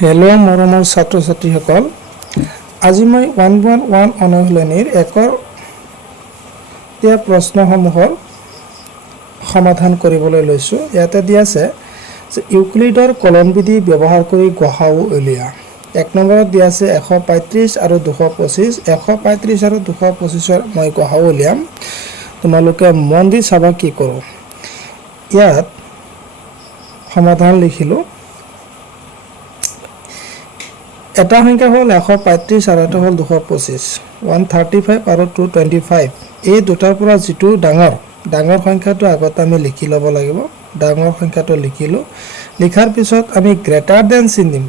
Hello' মৰমৰ ছাত্ৰ ছাত্ৰীসকল, আজি মই 1.1 অনুশীলনীৰ একৰ দিয়া প্ৰশ্নসমূহৰ সমাধান কৰিবলৈ লৈছোঁ। ইয়াতে দিয়া আছে যে ইউক্লিডৰ কলনবিধি ব্যৱহাৰ কৰি গসাউ উলিওৱা। 1 নম্বৰত দিয়া আছে 135 আৰু 225। 135 আৰু 225ৰ মই গসাউ উলিয়াম। তোমালোকে মন দি চাবা কি কৰোঁ। ইয়াত সমাধান লিখিলোঁ। এটা সংখ্যা হ'ল 135 আৰু এটা হ'ল 225। 135 আৰু 225 এই দুটাৰ পৰা যিটো ডাঙৰ সংখ্যাটো আগতে আমি লিখি ল'ব লাগিব। ডাঙৰ সংখ্যাটো লিখিলোঁ। লিখাৰ পিছত আমি গ্ৰেটাৰ দেন চিন দিম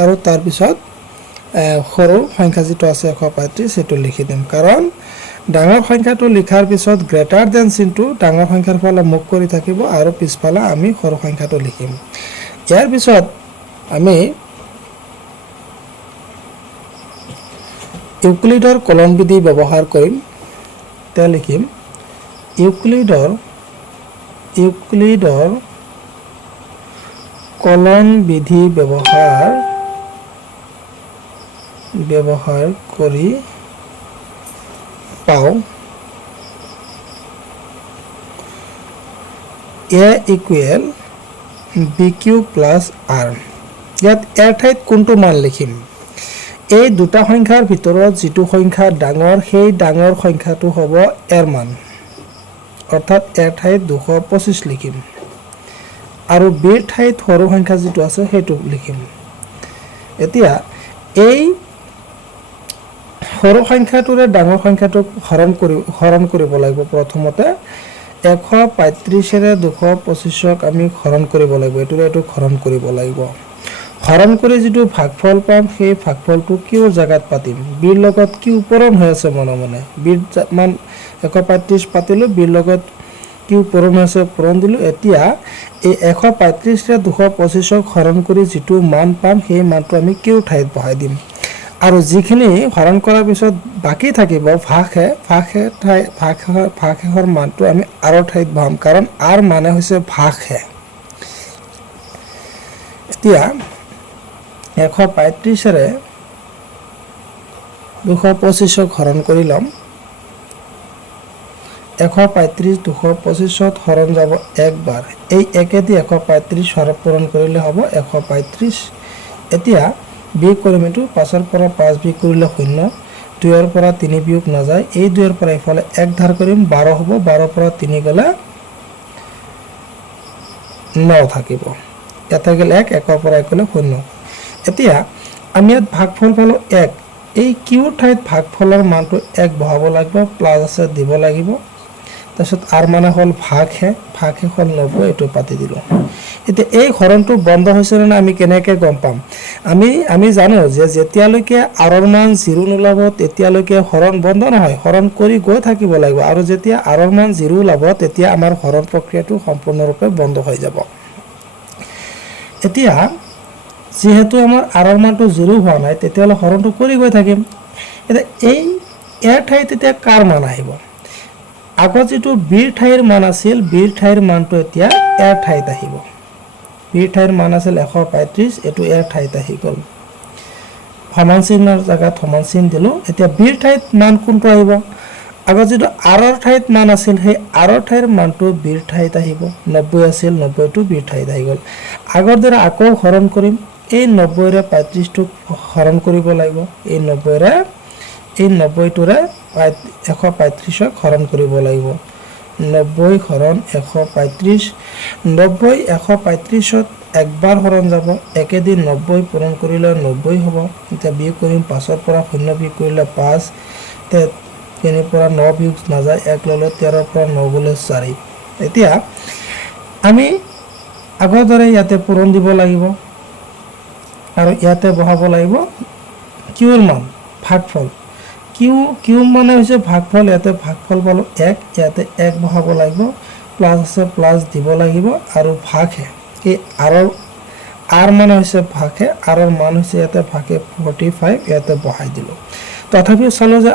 আৰু তাৰপিছত সৰু সংখ্যা যিটো আছে 135 সেইটো লিখি দিম। কাৰণ ডাঙৰ সংখ্যাটো লিখাৰ পিছত গ্ৰেটাৰ দেন চিনটো ডাঙৰ সংখ্যাৰ ফালে মুখ কৰি থাকিব আৰু পিছফালে আমি সৰু সংখ্যাটো লিখিম। ইয়াৰ পিছত আমি ইউক্লিডৰ কলনবিধি ব্যৱহাৰ কৰিম। তেতিয়া লিখিম ইউক্লিডৰ কলনবিধি ব্যৱহাৰ কৰি পাওঁ a equal bq plus r। ইয়াত ইয়াৰ ঠাইত কোনটো মান লিখিম? এই দুটা সংখ্যাৰ ভিতৰত যিটো সংখ্যা ডাঙৰ সেই ডাঙৰ সংখ্যাটো হ'ব এৰ মান, অৰ্থাৎ এৰ ঠাইত 225 লিখিম আৰু বিৰ ঠাইত সৰু সংখ্যা যিটো আছে সেইটো লিখিম। এতিয়া এই সৰু সংখ্যাটোৰে ডাঙৰ সংখ্যাটোক হৰণ কৰিব লাগিব। প্ৰথমতে 135ৰে 225ক আমি হৰণ কৰিব লাগিব। এইটো হৰণ কৰিব লাগিব। হৰণ কৰি যিটো ভাগফল পাম সেই ভাগফলটো কিউ জেগাত পাতিম। বিৰ লগত কিউ পূৰণ হৈ আছে মনে মনে। বিৰ মান 135 পাতিলোঁ, বিৰ লগত কিউ পূৰণ হৈ আছে পূৰণ দিলোঁ। এতিয়া এই 135ৰে 225ক হৰণ কৰি যিটো মান পাম সেই মানটো আমি কিউ ঠাইত বহাই দিম আৰু যিখিনি হৰণ কৰাৰ পিছত বাকী থাকিব ভাগশেষৰ মানটো আমি আৰৰ ঠাইত বহাম, কাৰণ আৰ মানে হৈছে ভাগশেষ। এতিয়া 135ৰে 225ক হৰণ কৰি ল'ম। 135 225ত হৰণ যাব একবাৰ। এই একেদি 135 হৰণ পূৰণ কৰিলে হ'ব 135। এতিয়া বিয়োগ কৰিম। এইটো 5ৰ পৰা 5 বিয়োগ কৰিলে 0, 2ৰ পৰা 3 বিয়োগ নাযায়। এই 2ৰ পৰা এইফালে 1 ধাৰ কৰিম, 12 হ'ব। 12ৰ পৰা 3 গ'লে 9 থাকিব। ইয়াত থাকিল 1, 1ৰ পৰা 1 গ'লে 0। এতিয়া আমি ইয়াত ভাগফল পালোঁ 1। এই কিউৰ ঠাইত ভাগফলৰ মানটো 1 বহাব লাগিব, প্লাছ আছে দিব লাগিব। তাৰপিছত আৰ মানে হ'ল ভাগশেষ হ'ল 90, এইটো পাতি দিলোঁ। এতিয়া এই হৰণটো বন্ধ হৈছে নে আমি কেনেকৈ গম পাম? আমি জানো যে যেতিয়ালৈকে আৰৰ মান 0 নোলাব তেতিয়ালৈকে হৰণ বন্ধ নহয়, হৰণ কৰি গৈ থাকিব লাগিব। আৰু যেতিয়া আৰৰ মান 0 ওলাব তেতিয়া আমাৰ হৰণ প্ৰক্ৰিয়াটো সম্পূৰ্ণৰূপে বন্ধ হৈ যাব। এতিয়া যিহেতু আমাৰ আৰৰ মানটো 0 হোৱা নাই তেতিয়াহ'লে হৰণটো কৰি গৈ থাকিম। এতিয়া ইয়াৰ ঠাইত এতিয়া কাৰ মান আহিব? আগত যিটো বিৰ ঠাইৰ মান আছিল, বিৰ ঠাইৰ মানটো এতিয়া এৰ ঠাইত আহিব। বিৰ ঠাইৰ মান আছিল 135, এইটো এৰ ঠাইত আহি গ'ল। সমান চিহ্নৰ জেগাত সমান চিহ্ন দিলোঁ। এতিয়া বিৰ ঠাইত মান কোনটো আহিব? আগত যিটো আৰৰ ঠাইত মান আছিল সেই আৰৰ ঠাইৰ মানটো বিৰ ঠাইত আহিব। 90 আছিল, 90টো বিৰ ঠাইত আহি গ'ল। আগৰ দৰে আকৌ হৰণ কৰিম। এই 90ৰে 35টোক হৰণ কৰিব লাগিব। এই 90টোৰে 135ক হৰণ কৰিব লাগিব। 90 হৰণ 135। 90 135ত একবাৰ হৰণ যাব। একেদি 90 পূৰণ কৰিলে 90 হ'ব। এতিয়া বিয়োগ কৰিম। 5ৰ পৰা 0 বিয়োগ কৰিলে 5, 3ৰ পৰা 9 বিয়োগ নাযায়, 1 ল'লে, 13ৰ পৰা 9 গ'লে 4। এতিয়া আমি আগৰ দৰে ইয়াতে পূৰণ দিব লাগিব আৰু ইয়াতে বহাব লাগিব কিউৰ মান, ভাগফল। কিউ মানে হৈছে ভাগফল। ইয়াতে ভাগফল পালোঁ 1, ইয়াতে 1 বহাব লাগিব, প্লাছ আছে প্লাছ দিব লাগিব আৰু ভাগশেষ। এই আৰ মানে হৈছে ভাগশেষ, আৰৰ মান হৈছে ইয়াতে ভাগশেষ 45, ইয়াতে বহাই দিলোঁ। তথাপিও চালোঁ যে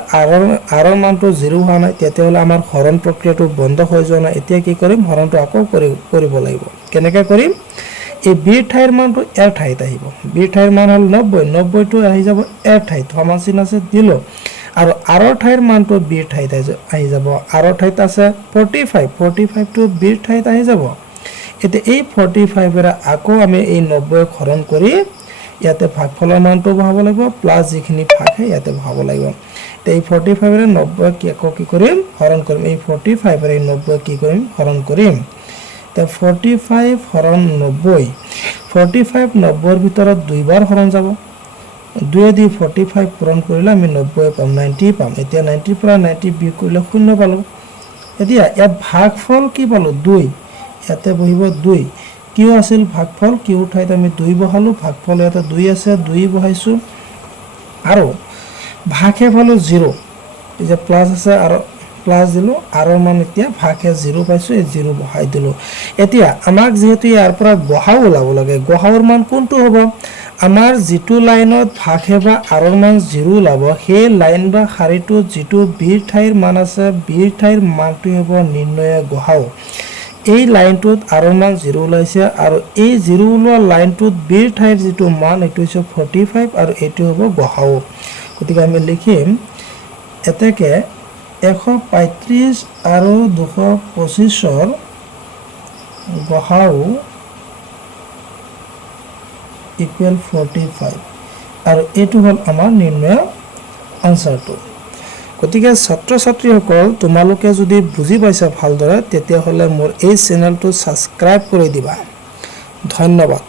আৰৰ মানটো 0 হোৱা নাই, তেতিয়াহ'লে আমাৰ হৰণ প্ৰক্ৰিয়াটো বন্ধ হৈ যোৱা নাই। এতিয়া কি কৰিম? হৰণটো আকৌ কৰিব লাগিব। কেনেকৈ কৰিম? এই বিৰ ঠাইৰ মানটো ইয়াৰ ঠাইত আহিব বিৰ ঠাইৰ মান হ'ল 90 90টো আহি যাব ইয়াৰ ঠাইত সমাসীন আছে দিলো আৰু আৰৰ ঠাইৰ মানটো বিৰ ঠাইত আহি যাব আৰৰ ঠাইত আছে 45 45টো বিৰ ঠাইত আহি যাব এতে এই 45 এৰা আকৌ আমি এই 90 হৰণ কৰি ইয়াতে ভাগফলৰ মানটো বহাব লাগিব প্লাস যিখিনি ভাগে ইয়াতে বহাব লাগিব তে এই 45 এৰে 90 কি আকৌ কি কৰিম হৰণ কৰিম এই 45 এৰে 90 কি কৰিম হৰণ কৰিম তে 45 হৰণ 90 45 90 ৰ ভিতৰত দুইবাৰ হৰণ যাব 2 দি 45 পূৰণ কৰিলে আমি 90 পাম 90 পাম এতিয়া 90 পৰা 90 বিয়োগ কৰিলে 0 পালো এতিয়া ইয়াত ভাগফল কি পালো 2 ইয়াতে বহিব 2 কিউ আছিল ভাগফল কিউ ঠাইত আমি 2 বহালো ভাগফল ইয়াতে 2 আছে 2 বহাইছো আৰু ভাগে পালো 0 এই যে প্লাস আছে আৰু প্লাস দিলো আৰু মান এতিয়া ভাগে 0 পাইছো এই 0 বহাই দিলো এতিয়া আমাক যেহেতু ইয়াৰ পৰা গহাও ওলাব লাগে গহাওৰ মান কোনটো হ'ব আমাৰ যেটো লাইনত ভাগে বা আৰৰ মান 0 ওলাব সেই লাইন বা শাৰীটো যেটো বিৰ ঠাইৰ মান আছে বিৰ ঠাইৰ মানটো হ'ব নিৰ্ণয় গহাও এই লাইনটোত আৰৰ মান 0 ওলাইছে আৰু এই 0 ওলোৱা লাইনটোত বিৰ ঠাইৰ যেটো মান এটো হৈছে 45 আৰু এটো হ'ব গহাও গতিকে আমি লিখিম এতেকে 135 আৰু 225 গহাও ইকুৱেল 45 আৰু এটো হল আমাৰ নিৰ্ণয় আনসাৰটো গতিকে ছাত্ৰ ছাত্ৰীসকল তোমালোকে যদি বুজি পাইছা ভালদৰে তেতিয়া হলে মোৰ এই চেনেলটো সাবস্ক্ৰাইব কৰি দিবা ধন্যবাদ